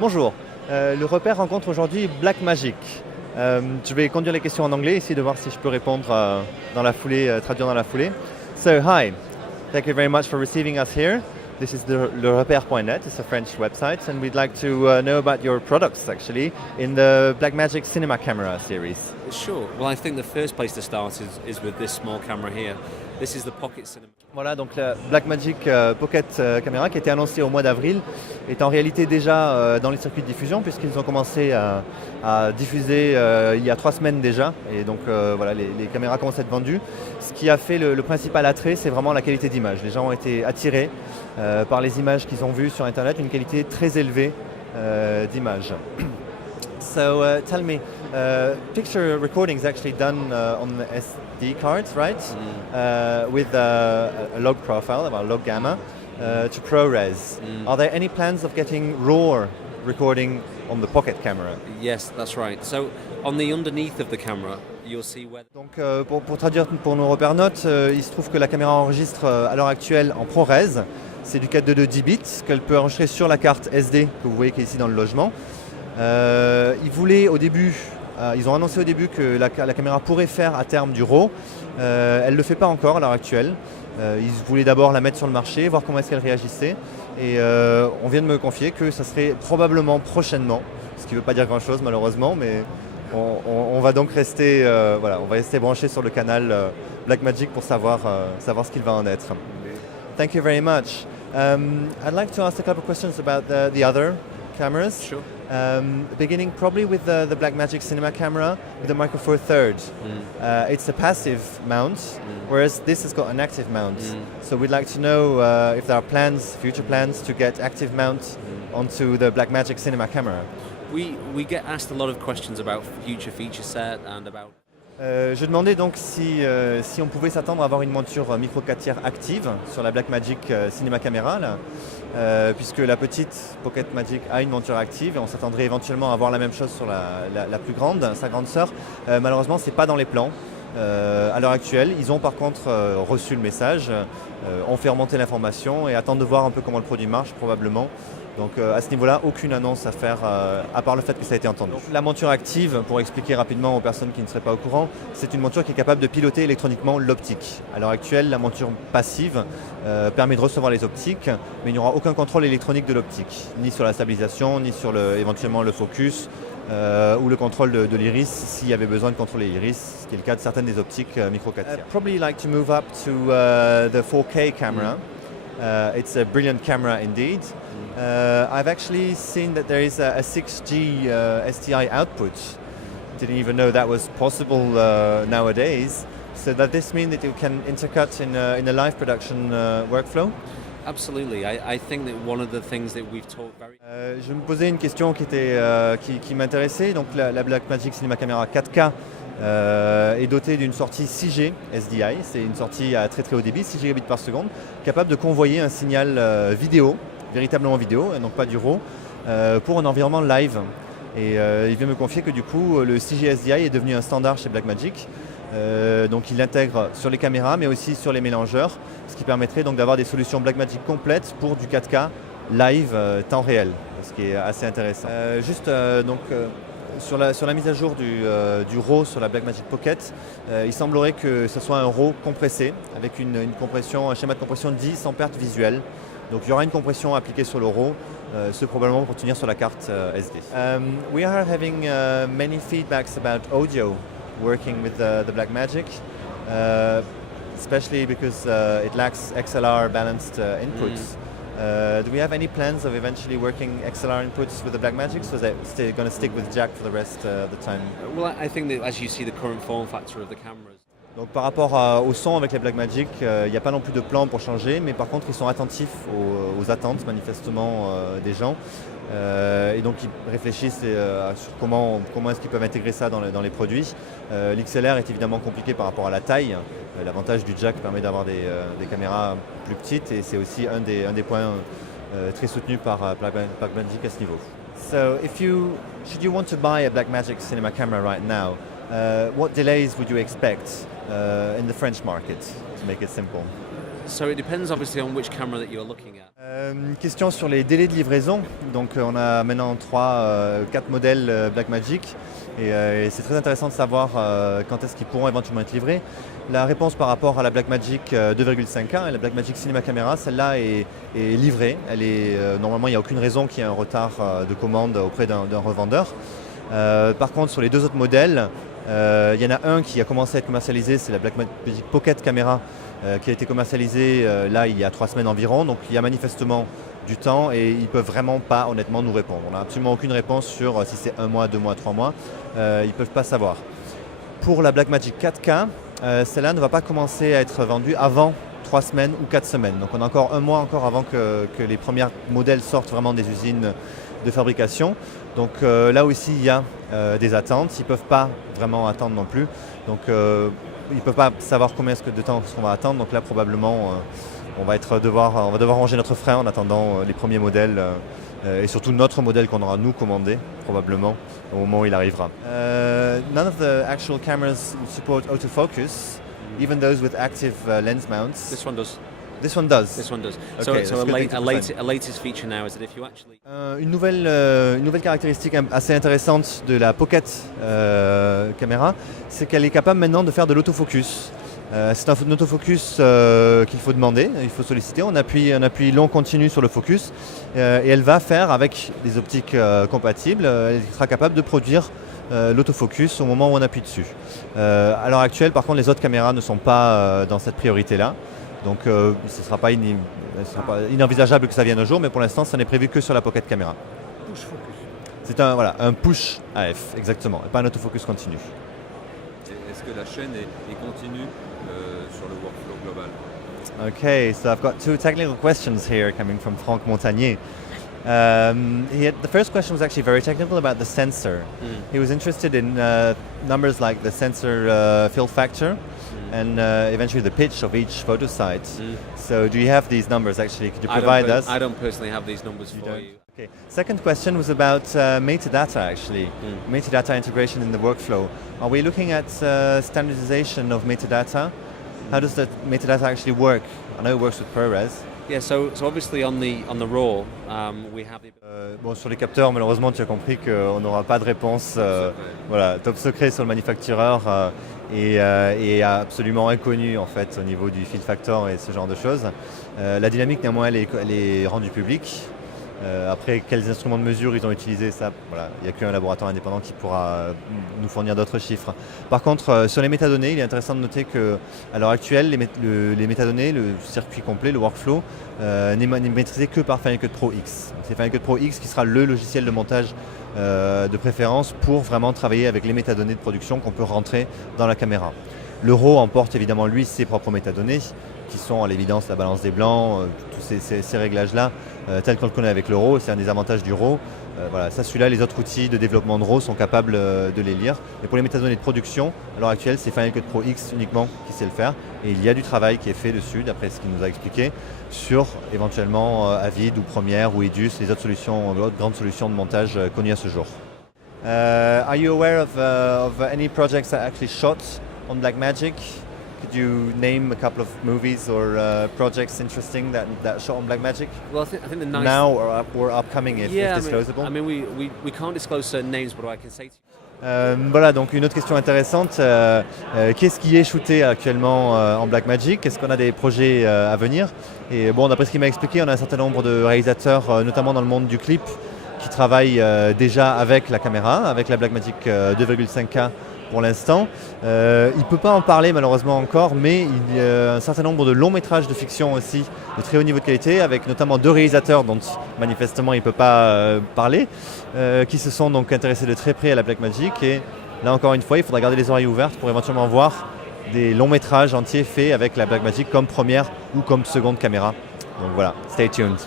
Bonjour, le Repaire rencontre aujourd'hui BlackMagic. Je vais conduire les questions en anglais, essayer de voir si je peux répondre dans la foulée, traduire dans la foulée. So, hi, thank you very much for receiving us here. This is le Repaire.net, it's a French website, and we'd like to know about your products actually in the BlackMagic Cinema Camera series. Sure. Well, I think the first place to start is with this small camera here. This is the Pocket Cinema. Voilà, donc la BlackMagic Pocket Camera qui a été annoncée au mois d'avril est en réalité déjà dans les circuits de diffusion puisqu'ils ont commencé à diffuser il y a 3 semaines déjà. Et donc voilà, les caméras commencent à être vendues. Ce qui a fait le principal attrait, c'est vraiment la qualité d'image. Les gens ont été attirés par les images qu'ils ont vues sur Internet, une qualité très élevée d'image. So tell me, picture recording is actually done on the SD cards, right? With a log profile, a log gamma, to ProRes. Are there any plans of getting RAW recording on the pocket camera? Yes, that's right. So on the underneath of the camera, you'll see where. Donc pour traduire pour nos repères notes, il se trouve que la caméra enregistre à l'heure actuelle en ProRes. C'est du 422 10 bits qu'elle peut enregistrer sur la carte SD que vous voyez qui est ici dans le logement. Ils ont annoncé au début que la caméra pourrait faire à terme du RAW. Elle ne le fait pas encore à l'heure actuelle. Ils voulaient d'abord la mettre sur le marché, voir comment est-ce qu'elle réagissait. Et on vient de me confier que ça serait probablement prochainement, ce qui ne veut pas dire grand-chose malheureusement, mais on va donc rester, on va rester branché sur le canal BlackMagic pour savoir ce qu'il va en être. Thank you very much. I'd like to ask a couple of questions about the other cameras. Sure. Beginning probably with the BlackMagic Cinema Camera with the Micro Four Third. It's a passive mount, whereas this has got an active mount. So we'd like to know if there are future plans to get active mount onto the BlackMagic Cinema Camera. We get asked a lot of questions about future feature set and about. Je demandais donc si on pouvait s'attendre à avoir une monture micro 4 tiers active sur la BlackMagic Cinema Camera, là, puisque la petite Pocket Magic a une monture active et on s'attendrait éventuellement à avoir la même chose sur la plus grande, sa grande sœur. Malheureusement, ce n'est pas dans les plans à l'heure actuelle. Ils ont par contre reçu le message, ont fait remonter l'information et attendent de voir un peu comment le produit marche probablement. Donc à ce niveau-là, aucune annonce à faire, à part le fait que ça a été entendu. Donc, la monture active, pour expliquer rapidement aux personnes qui ne seraient pas au courant, c'est une monture qui est capable de piloter électroniquement l'optique. À l'heure actuelle, la monture passive permet de recevoir les optiques, mais il n'y aura aucun contrôle électronique de l'optique, ni sur la stabilisation, ni sur éventuellement le focus, ou le contrôle de l'iris, s'il y avait besoin de contrôler l'iris, ce qui est le cas de certaines des optiques micro 4 tiers. Probably like to move up to the 4K camera. It's a brilliant camera indeed. I've actually seen that there is a 6G STI output. Didn't even know that was possible nowadays. So does this mean that you can intercut in a live production workflow? Absolutely. I think that one of the things that we've talked very. Je me posais une question qui m'intéressait. Donc la BlackMagic Cinema Camera 4K est dotée d'une sortie 6G SDI. C'est une sortie à très très haut débit, 6 gigabits par seconde, capable de convoyer un signal vidéo, véritablement vidéo, et donc pas du RAW, pour un environnement live. Et il vient me confier que du coup, le 6G SDI est devenu un standard chez BlackMagic. Donc il l'intègre sur les caméras, mais aussi sur les mélangeurs, ce qui permettrait donc d'avoir des solutions BlackMagic complètes pour du 4K live temps réel, ce qui est assez intéressant. Sur la mise à jour du RAW sur la BlackMagic Pocket, il semblerait que ce soit un RAW compressé avec un schéma de compression dit sans perte visuelle. Donc il y aura une compression appliquée sur le RAW, ce probablement pour tenir sur la carte SD. We are having many feedbacks about audio working with the BlackMagic, especially because it lacks XLR balanced inputs. Do we have any plans of eventually working XLR inputs with the BlackMagic, so that they're going to stick with jack for the rest of the time? Well, I think that as you see the current form factor of the cameras. Donc par rapport au son avec les BlackMagic, il n'y a pas non plus de plan pour changer, mais par contre ils sont attentifs aux attentes manifestement des gens. Et donc ils réfléchissent sur comment est-ce qu'ils peuvent intégrer ça dans les produits. L'XLR est évidemment compliqué par rapport à la taille. L'avantage du jack permet d'avoir des caméras plus petites et c'est aussi un des points très soutenus par BlackMagic à ce niveau. So should you want to buy a BlackMagic Cinema Camera right now, what delays would you expect in the French market, to make it simple? So it depends obviously on which camera that you're looking at. Question sur les délais de livraison. Donc on a maintenant 4 modèles Blackmagic et c'est très intéressant de savoir quand est-ce qu'ils pourront éventuellement être livrés. La réponse par rapport à la Blackmagic 2.5K et la Blackmagic Cinema Camera, celle-là est livrée. Normalement, il n'y a aucune raison qu'il y ait un retard de commande auprès d'un revendeur. Par contre, sur les 2 autres modèles, il y en a un qui a commencé à être commercialisé, c'est la Blackmagic Pocket Camera qui a été commercialisé là il y a 3 semaines environ. Donc il y a manifestement du temps et ils ne peuvent vraiment pas honnêtement nous répondre. On n'a absolument aucune réponse sur si c'est 1 mois, 2 mois, 3 mois. Ils ne peuvent pas savoir. Pour la Blackmagic 4K, celle-là ne va pas commencer à être vendue avant 3 semaines ou 4 semaines. Donc on a encore 1 mois encore avant que les premiers modèles sortent vraiment des usines de fabrication. Donc là aussi il y a des attentes. Ils ne peuvent pas vraiment attendre non plus. Donc ils ne peuvent pas savoir combien de temps on va attendre. Donc là probablement on va devoir ranger notre frein en attendant les premiers modèles et surtout notre modèle qu'on aura nous commandé probablement au moment où il arrivera. None of the actual cameras support autofocus, even those with active lens mounts. This one does. This one does. This one does. Okay, so a latest feature now is that if you actually. Une nouvelle caractéristique assez intéressante de la Pocket caméra, c'est qu'elle est capable maintenant de faire de l'autofocus. C'est un autofocus qu'il faut demander, il faut solliciter. On appuie long continu sur le focus et elle va faire avec des optiques compatibles, elle sera capable de produire l'autofocus au moment où on appuie dessus. À l'heure actuelle, par contre, les autres caméras ne sont pas dans cette priorité-là. Donc ce ne sera pas inenvisageable que ça vienne un jour, mais pour l'instant, ça n'est prévu que sur la Pocket Camera. Push focus. C'est un push AF, exactement, et pas un autofocus continu. Est-ce que la chaîne est continue sur le workflow global? Okay, so I've got 2 technical questions here coming from Franck Montagnier. The first question was actually very technical about the sensor. He was interested in numbers like the sensor fill factor and eventually the pitch of each photo site. So do you have these numbers actually? Could you provide us? I don't personally have these numbers for you. Okay. Second question was about metadata actually, metadata integration in the workflow. Are we looking at standardization of metadata? How does that metadata actually work? I know it works with ProRes. Yeah, so obviously on the RAW, we have the. Bon, sur les capteurs, malheureusement, tu as compris qu'on n'aura pas de réponse. Voilà, top secret sur le manufactureur et absolument inconnu en fait au niveau du fill factor et ce genre de choses. La dynamique, néanmoins, elle est rendue publique. Après, quels instruments de mesure ils ont utilisés, ça, voilà, il n'y a qu'un laboratoire indépendant qui pourra nous fournir d'autres chiffres. Par contre, sur les métadonnées, il est intéressant de noter qu'à l'heure actuelle, les métadonnées, le circuit complet, le workflow, n'est maîtrisé que par Final Cut Pro X. C'est Final Cut Pro X qui sera le logiciel de montage de préférence pour vraiment travailler avec les métadonnées de production qu'on peut rentrer dans la caméra. Le RAW emporte évidemment lui ses propres métadonnées qui sont à l'évidence la balance des blancs, tous ces réglages-là, tels qu'on le connaît avec le RAW, c'est un des avantages du RAW. Voilà, ça, celui-là, les autres outils de développement de RAW sont capables de les lire. Et pour les métadonnées de production, à l'heure actuelle, c'est Final Cut Pro X uniquement qui sait le faire. Et il y a du travail qui est fait dessus, d'après ce qu'il nous a expliqué, sur éventuellement Avid ou Premiere ou Edus, les autres grandes solutions de montage connues à ce jour. Are you aware of any projects that actually shot on Blackmagic? Could you name a couple of movies or projects interesting that shot on Blackmagic? Well, I think the nice. Now or upcoming if disclosable. I mean, we can't disclose certain names, but what I can say to you. Voilà, donc une autre question intéressante. Qu'est-ce qui est shooté actuellement en Blackmagic? Est-ce qu'on a des projets à venir? Et bon, d'après ce qu'il m'a expliqué, on a un certain nombre de réalisateurs, notamment dans le monde du clip, qui travaillent déjà avec la caméra, avec la Blackmagic 2.5K pour l'instant. Il ne peut pas en parler malheureusement encore, mais il y a un certain nombre de longs métrages de fiction aussi, de très haut niveau de qualité, avec notamment 2 réalisateurs dont manifestement il ne peut pas parler, qui se sont donc intéressés de très près à la Blackmagic. Et là encore une fois, il faudra garder les oreilles ouvertes pour éventuellement voir des longs métrages entiers faits avec la Blackmagic comme première ou comme seconde caméra. Donc voilà, stay tuned.